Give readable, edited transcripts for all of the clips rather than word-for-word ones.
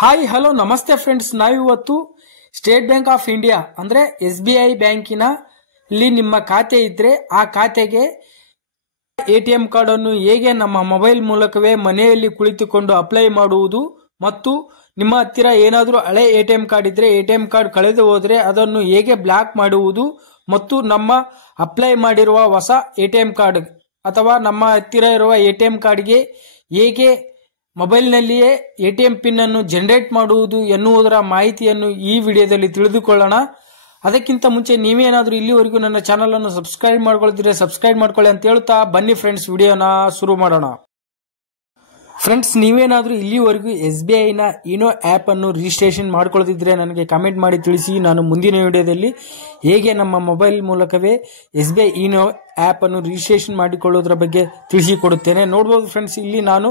Hi hello ನಮಸ್ತೆ friends, ನಾವಿವತ್ತು state bank of India ಅಂದ್ರೆ SBI ಬ್ಯಾಂಕಿನಲ್ಲಿ ನಿಮ್ಮ ಖಾತೆ ಇದ್ರೆ ಆ ಖಾತೆಗೆ ATM ಕಾರ್ಡ್ ಅನ್ನು ಹೇಗೆ ನಮ್ಮ ಮೊಬೈಲ್ ಮೂಲಕವೇ ಮನೆಯಲ್ಲಿ ಕುಳಿತುಕೊಂಡು ಅಪ್ಲೈ ಮಾಡುವುದು ಮತ್ತು ನಿಮ್ಮ ಹತ್ತಿರ ಏನಾದರೂ ಹಳೆ ATM ಕಾರ್ಡ್ ಇದ್ರೆ ATM ಕಾರ್ಡ್ ಕಳೆದು ಹೋದರೆ ಅದನ್ನು ಹೇಗೆ ಬ್ಲಾಕ್ ಮಾಡುವುದು ಮತ್ತು ನಮ್ಮ ಅಪ್ಲೈ ಮಾಡಿರುವ ಹೊಸ ATM ಕಾರ್ಡ್ ಅಥವಾ ನಮ್ಮ ಹತ್ತಿರ ಇರುವ ATM ಕಾರ್ಡ್ಗೆ ಹೇಗೆ ಮೊಬೈಲ್ನಲ್ಲಿಯೇ ATM ಪಿನ್ ಅನ್ನು ಜನರೇಟ್ ಮಾಡುವುದು ಎನ್ನುವುದರ ಮಾಹಿತಿಯನ್ನು ಈ ವಿಡಿಯೋದಲ್ಲಿ ತಿಳಿದುಕೊಳ್ಳೋಣ. ಅದಕ್ಕಿಂತ ಮುಂಚೆ ನೀವೇನಾದರೂ ಇಲ್ಲಿವರೆಗೂ ನನ್ನ ಚಾನಲ್ ಅನ್ನು ಸಬ್ಸ್ಕ್ರೈಬ್ ಮಾಡ್ಕೊಳ್ತಿದ್ರೆ ಸಬ್ಸ್ಕ್ರೈಬ್ ಮಾಡ್ಕೊಳ್ಳಿ ಅಂತ ಹೇಳ್ತಾ ಬನ್ನಿ ಫ್ರೆಂಡ್ಸ್, ವಿಡಿಯೋನ ಶುರು ಮಾಡೋಣ. ಫ್ರೆಂಡ್ಸ್, ನೀವೇನಾದರೂ ಇಲ್ಲಿವರೆಗೂ SBI ನ ಇನೋ ಆಪ್ ಅನ್ನು ರಿಜಿಸ್ಟ್ರೇಷನ್ ಮಾಡ್ಕೊಳ್ಳದಿದ್ರೆ ನನಗೆ ಕಮೆಂಟ್ ಮಾಡಿ ತಿಳಿಸಿ. ನಾನು ಮುಂದಿನ ವಿಡಿಯೋದಲ್ಲಿ ಹೇಗೆ ನಮ್ಮ ಮೊಬೈಲ್ ಮೂಲಕವೇ SBI ಇನೋ ಆಪ್ ಅನ್ನು ರಿಜಿಸ್ಟ್ರೇಷನ್ ಮಾಡಿಕೊಳ್ಳೋದ್ರ ಬಗ್ಗೆ ತಿಳಿಸಿಕೊಡುತ್ತೇನೆ. ನೋಡಬಹುದು ಫ್ರೆಂಡ್ಸ್, ಇಲ್ಲಿ ನಾನು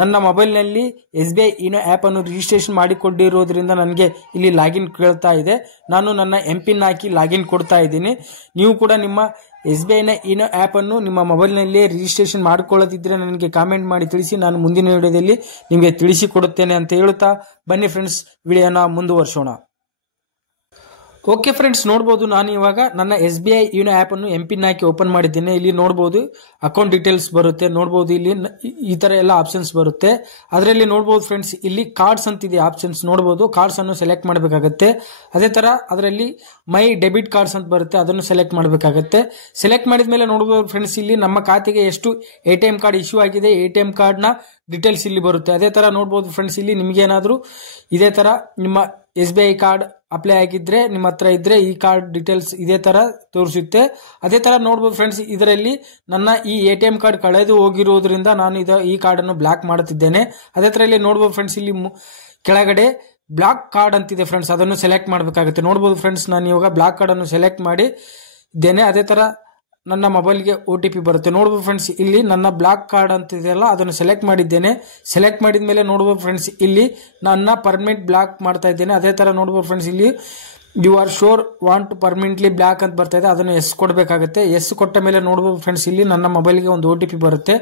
ನನ್ನ ಮೊಬೈಲ್ನಲ್ಲಿ SBI ಇನೋ ಆಪ್ ಅನ್ನು ರಿಜಿಸ್ಟ್ರೇಷನ್ ಮಾಡಿಕೊಂಡಿರೋದ್ರಿಂದ ನನಗೆ ಇಲ್ಲಿ ಲಾಗಿನ್ ಕೇಳ್ತಾ ಇದೆ. ನಾನು ನನ್ನ MPIN ಹಾಕಿ ಲಾಗಿನ್ ಕೊಡ್ತಾ ಇದ್ದೀನಿ. ನೀವು ಕೂಡ ನಿಮ್ಮ SBI ನ ಇನೋ ಆಪ್ ಅನ್ನು ನಿಮ್ಮ ಮೊಬೈಲ್ನಲ್ಲೇ ರಿಜಿಸ್ಟ್ರೇಷನ್ ಮಾಡಿಕೊಳ್ಳದಿದ್ರೆ ನನಗೆ ಕಾಮೆಂಟ್ ಮಾಡಿ ತಿಳಿಸಿ. ನಾನು ಮುಂದಿನ ವಿಡಿಯೋದಲ್ಲಿ ನಿಮಗೆ ತಿಳಿಸಿಕೊಡುತ್ತೇನೆ ಅಂತ ಹೇಳುತ್ತಾ ಬನ್ನಿ ಫ್ರೆಂಡ್ಸ್, ವಿಡಿಯೋನ ಮುಂದುವರಿಸೋಣ. ಓಕೆ ಫ್ರೆಂಡ್ಸ್, ನೋಡಬಹುದು ನಾನು ಇವಾಗ ನನ್ನ SBI ಇನೋ ಆಪ್ ಅನ್ನು MPIN ಹಾಕಿ ಓಪನ್ ಮಾಡಿದ್ದೇನೆ. ಇಲ್ಲಿ ನೋಡಬಹುದು ಅಕೌಂಟ್ ಡೀಟೇಲ್ಸ್ ಬರುತ್ತೆ. ನೋಡಬಹುದು ಇಲ್ಲಿ ಈ ತರ ಎಲ್ಲ ಆಪ್ಷನ್ಸ್ ಬರುತ್ತೆ. ಅದರಲ್ಲಿ ನೋಡಬಹುದು ಫ್ರೆಂಡ್ಸ್, ಇಲ್ಲಿ ಕಾರ್ಡ್ಸ್ ಅಂತಿದೆ ಆಪ್ಷನ್ಸ್. ನೋಡಬಹುದು ಕಾರ್ಡ್ಸ್ ಅನ್ನು ಸೆಲೆಕ್ಟ್ ಮಾಡಬೇಕಾಗುತ್ತೆ. ಅದೇ ತರ ಅದರಲ್ಲಿ ಮೈ ಡೆಬಿಟ್ ಕಾರ್ಡ್ಸ್ ಅಂತ ಬರುತ್ತೆ, ಅದನ್ನು ಸೆಲೆಕ್ಟ್ ಮಾಡಬೇಕಾಗುತ್ತೆ. ಸೆಲೆಕ್ಟ್ ಮಾಡಿದ ಮೇಲೆ ನೋಡಬಹುದು ಫ್ರೆಂಡ್ಸ್, ಇಲ್ಲಿ ನಮ್ಮ ಖಾತೆಗೆ ಎಷ್ಟು ATM ಕಾರ್ಡ್ ಇಶ್ಯೂ ಆಗಿದೆ, ATM ಕಾರ್ಡ್ ನ ಡೀಟೇಲ್ಸ್ ಇಲ್ಲಿ ಬರುತ್ತೆ. ಅದೇ ತರ ನೋಡಬಹುದು ಫ್ರೆಂಡ್ಸ್, ಇಲ್ಲಿ ನಿಮಗೆ ಏನಾದರೂ ಇದೇ ತರ ನಿಮ್ಮ SBI ಕಾರ್ಡ್ ಅಪ್ಲೈ ಆಗಿದ್ರೆ ನಿಮ್ಮ ಹತ್ರ ಇದ್ರೆ ಈ ಕಾರ್ಡ್ ಡೀಟೇಲ್ಸ್ ಇದೇ ತರ ತೋರಿಸುತ್ತೆ. ಅದೇ ತರ ನೋಡಬಹುದು ಫ್ರೆಂಡ್ಸ್, ಇದರಲ್ಲಿ ನನ್ನ ಈ ATM ಕಾರ್ಡ್ ಕಳೆದು ಹೋಗಿರುವುದರಿಂದ ನಾನು ಈ ಕಾರ್ಡ್ ಅನ್ನು ಬ್ಲಾಕ್ ಮಾಡುತ್ತಿದ್ದೇನೆ. ಅದೇ ತರ ಇಲ್ಲಿ ನೋಡಬಹುದು ಫ್ರೆಂಡ್ಸ್, ಇಲ್ಲಿ ಕೆಳಗಡೆ ಬ್ಲಾಕ್ ಕಾರ್ಡ್ ಅಂತಿದೆ ಫ್ರೆಂಡ್ಸ್, ಅದನ್ನು ಸೆಲೆಕ್ಟ್ ಮಾಡಬೇಕಾಗುತ್ತೆ. ನೋಡಬಹುದು ಫ್ರೆಂಡ್ಸ್, ನಾನು ಇವಾಗ ಬ್ಲಾಕ್ ಕಾರ್ಡ್ ಅನ್ನು ಸೆಲೆಕ್ಟ್ ಮಾಡಿ ಇದ್ದೇನೆ. ಅದೇ ತರ ನನ್ನ ಮೊಬೈಲ್ಗೆ OTP ಬರುತ್ತೆ. ನೋಡಬಹುದು ಫ್ರೆಂಡ್ಸ್, ಇಲ್ಲಿ ನನ್ನ ಬ್ಲಾಕ್ ಕಾರ್ಡ್ ಅಂತ ಇದೆಯಲ್ಲ ಅದನ್ನು ಸೆಲೆಕ್ಟ್ ಮಾಡಿದ್ದೇನೆ. ಸೆಲೆಕ್ಟ್ ಮಾಡಿದ ಮೇಲೆ ನೋಡಬಹುದು ಫ್ರೆಂಡ್ಸ್, ಇಲ್ಲಿ ನನ್ನ ಪರ್ಮನೆಂಟ್ ಬ್ಲಾಕ್ ಮಾಡ್ತಾ ಇದ್ದೇನೆ. ಅದೇ ತರ ನೋಡಬಹುದು ಫ್ರೆಂಡ್ಸ್, ಇಲ್ಲಿ you are sure want to permanently block ಅಂತ ಬರ್ತಾ ಇದೆ, ಅದನ್ನು ಎಸ್ ಕೊಡಬೇಕಾಗುತ್ತೆ. ಎಸ್ ಕೊಟ್ಟ ಮೇಲೆ ನೋಡಬಹುದು ಫ್ರೆಂಡ್ಸ್, ಇಲ್ಲಿ ನನ್ನ ಮೊಬೈಲ್ಗೆ ಒಂದು OTP ಬರುತ್ತೆ.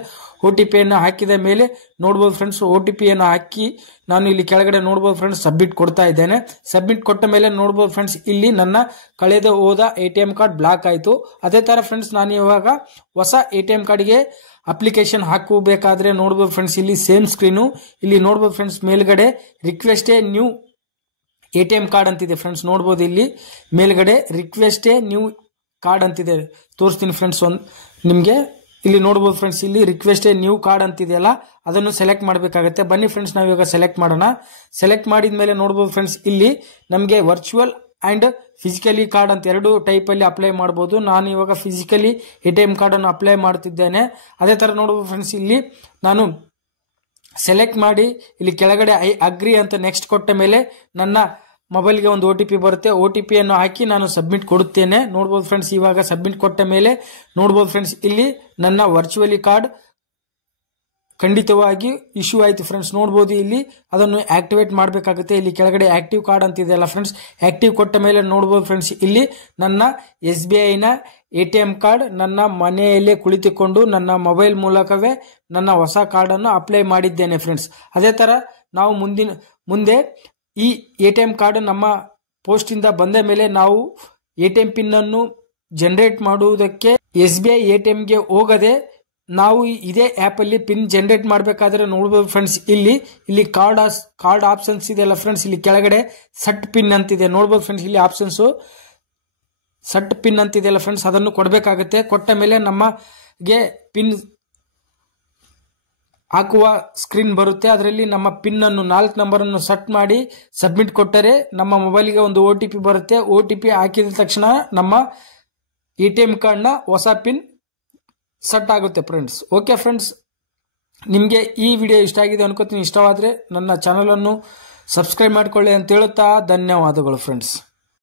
OTP ಯನ್ನು ಹಾಕಿದ ಮೇಲೆ ನೋಡಬಹುದು ಫ್ರೆಂಡ್ಸ್, OTP ಯನ್ನು ಹಾಕಿ ನಾನು ಇಲ್ಲಿ ಕೆಳಗಡೆ ನೋಡಬಹುದು ಫ್ರೆಂಡ್ಸ್ ಸಬ್ಮಿಟ್ ಕೊಡ್ತಾ ಇದ್ದೇನೆ. ಸಬ್ಮಿಟ್ ಕೊಟ್ಟ ಮೇಲೆ ನೋಡಬಹುದು ಫ್ರೆಂಡ್ಸ್, ಇಲ್ಲಿ ನನ್ನ ಕಳೆದು ಹೋದ ATM ಕಾರ್ಡ್ ಬ್ಲಾಕ್ ಆಯಿತು. ಅದೇ ತರ ಫ್ರೆಂಡ್ಸ್, ನಾನು ಇವಾಗ ಹೊಸ ATM ಕಾರ್ಡ್ಗೆ ಅಪ್ಲಿಕೇಶನ್ ಹಾಕಬೇಕಾದ್ರೆ ನೋಡಬಹುದು ಫ್ರೆಂಡ್ಸ್, ಇಲ್ಲಿ ಸೇಮ್ ಸ್ಕ್ರೀನು. ಇಲ್ಲಿ ನೋಡಬಹುದು ಫ್ರೆಂಡ್ಸ್, ಮೇಲ್ಗಡೆ request A new ATM card ಅಂತಿದೆ ಫ್ರೆಂಡ್ಸ್. ನೋಡಬಹುದು ಇಲ್ಲಿ ಮೇಲ್ಗಡೆ ರಿಕ್ವೆಸ್ಟ್ ಎ ನ್ಯೂ ಕಾರ್ಡ್ ಅಂತಿದೆ, ತೋರಿಸ್ತೀನಿ ಫ್ರೆಂಡ್ಸ್ ನಿಮಗೆ. ಇಲ್ಲಿ ನೋಡಬಹುದು ಫ್ರೆಂಡ್ಸ್, ಇಲ್ಲಿ ರಿಕ್ವೆಸ್ಟ್ ಎ ನ್ಯೂ ಕಾರ್ಡ್ ಅಂತಿದೆಯಲ್ಲ ಅದನ್ನು ಸೆಲೆಕ್ಟ್ ಮಾಡಬೇಕಾಗುತ್ತೆ. ಬನ್ನಿ ಫ್ರೆಂಡ್ಸ್, ನಾವು ಇವಾಗ ಸೆಲೆಕ್ಟ್ ಮಾಡೋಣ. ಸೆಲೆಕ್ಟ್ ಮಾಡಿದ ಮೇಲೆ ನೋಡಬಹುದು ಫ್ರೆಂಡ್ಸ್, ಇಲ್ಲಿ ನಮಗೆ ವರ್ಚುವಲ್ ಅಂಡ್ ಫಿಸಿಕಲಿ ಕಾರ್ಡ್ ಅಂತ ಎರಡು ಟೈಪ್ ಅಲ್ಲಿ ಅಪ್ಲೈ ಮಾಡಬಹುದು. ನಾನು ಇವಾಗ ಫಿಸಿಕಲಿ ATM ಕಾರ್ಡ್ ಅನ್ನು ಅಪ್ಲೈ ಮಾಡುತ್ತಿದ್ದೇನೆ. ಅದೇ ತರ ನೋಡಬಹುದು ಫ್ರೆಂಡ್ಸ್, ಇಲ್ಲಿ ನಾನು ಸೆಲೆಕ್ಟ್ ಮಾಡಿ ಇಲ್ಲಿ ಕೆಳಗಡೆ ಐ ಅಗ್ರಿ ಅಂತ ನೆಕ್ಸ್ಟ್ ಕೊಟ್ಟ ಮೇಲೆ ನನ್ನ ಮೊಬೈಲ್ಗೆ ಒಂದು OTP ಬರುತ್ತೆ. OTP ಯನ್ನು ಹಾಕಿ ನಾನು ಸಬ್ಮಿಟ್ ಕೊಡುತ್ತೇನೆ. ನೋಡಬಹುದು ಫ್ರೆಂಡ್ಸ್, ಇವಾಗ ಸಬ್ಮಿಟ್ ಕೊಟ್ಟ ಮೇಲೆ ನೋಡಬಹುದು ಫ್ರೆಂಡ್ಸ್, ಇಲ್ಲಿ ನನ್ನ ವರ್ಚುವಲಿ ಕಾರ್ಡ್ ಖಂಡಿತವಾಗಿ ಇಶ್ಯೂ ಆಯಿತು ಫ್ರೆಂಡ್ಸ್. ನೋಡಬಹುದು ಇಲ್ಲಿ ಅದನ್ನು ಆಕ್ಟಿವೇಟ್ ಮಾಡಬೇಕಾಗುತ್ತೆ. ಇಲ್ಲಿ ಕೆಳಗಡೆ ಆಕ್ಟಿವ್ ಕಾರ್ಡ್ ಅಂತಿದೆಯಲ್ಲ ಫ್ರೆಂಡ್ಸ್, ಆಕ್ಟಿವ್ ಕೊಟ್ಟ ಮೇಲೆ ನೋಡಬಹುದು ಫ್ರೆಂಡ್ಸ್, ಇಲ್ಲಿ ನನ್ನ SBI ನ ATM ಕಾರ್ಡ್ ನನ್ನ ಮನೆಯಲ್ಲೇ ಕುಳಿತುಕೊಂಡು ನನ್ನ ಮೊಬೈಲ್ ಮೂಲಕವೇ ನನ್ನ ಹೊಸ ಕಾರ್ಡ್ ಅನ್ನು ಅಪ್ಲೈ ಮಾಡಿದ್ದೇನೆ ಫ್ರೆಂಡ್ಸ್. ಅದೇ ತರ ನಾವು ಮುಂದೆ ಈ ATM ಕಾರ್ಡ್ ನಮ್ಮ ಪೋಸ್ಟ್ ಇಂದ ಬಂದ ಮೇಲೆ ನಾವು ATM ಪಿನ್ ಅನ್ನು ಜನರೇಟ್ ಮಾಡುವುದಕ್ಕೆ SBI ATM ಗೆ ಹೋಗದೆ ನಾವು ಇದೇ ಆಪ್ ಅಲ್ಲಿ ಪಿನ್ ಜನರೇಟ್ ಮಾಡಬೇಕಾದ್ರೆ ನೋಡಬಹುದು ಫ್ರೆಂಡ್ಸ್, ಇಲ್ಲಿ ಕಾರ್ಡ್ ಆಪ್ಷನ್ಸ್ ಇದೆಯಲ್ಲ ಫ್ರೆಂಡ್ಸ್, ಇಲ್ಲಿ ಕೆಳಗಡೆ ಸಟ್ ಪಿನ್ ಅಂತಿದೆ. ನೋಡಬಹುದು ಫ್ರೆಂಡ್ಸ್, ಇಲ್ಲಿ ಆಪ್ಷನ್ಸ್ ಸಟ್ ಪಿನ್ ಅಂತಿದೆಯಲ್ಲ ಫ್ರೆಂಡ್ಸ್, ಅದನ್ನು ಕೊಡಬೇಕಾಗುತ್ತೆ. ಕೊಟ್ಟ ಮೇಲೆ ನಮಗೆ ಪಿನ್ ಹಾಕುವ ಸ್ಕ್ರೀನ್ ಬರುತ್ತೆ. ಅದರಲ್ಲಿ ನಮ್ಮ ಪಿನ್ ಅನ್ನು 4 ನಂಬರ್ ಅನ್ನು ಸೆಟ್ ಮಾಡಿ ಸಬ್ಮಿಟ್ ಕೊಟ್ಟರೆ ನಮ್ಮ ಮೊಬೈಲ್ಗೆ ಒಂದು OTP ಬರುತ್ತೆ. OTP ಹಾಕಿದ ತಕ್ಷಣ ನಮ್ಮ ATM ಕಾರ್ಡ್ ನ ಹೊಸ ಪಿನ್ ಸೆಟ್ ಆಗುತ್ತೆ ಫ್ರೆಂಡ್ಸ್. ಓಕೆ ಫ್ರೆಂಡ್ಸ್, ನಿಮಗೆ ಈ ವಿಡಿಯೋ ಇಷ್ಟ ಆಗಿದೆ ಅನ್ಕೋತೀನಿ. ಇಷ್ಟವಾದರೆ ನನ್ನ ಚಾನಲ್ ಅನ್ನು ಸಬ್ಸ್ಕ್ರೈಬ್ ಮಾಡಿಕೊಳ್ಳಿ ಅಂತ ಹೇಳುತ್ತಾ ಧನ್ಯವಾದಗಳು ಫ್ರೆಂಡ್ಸ್.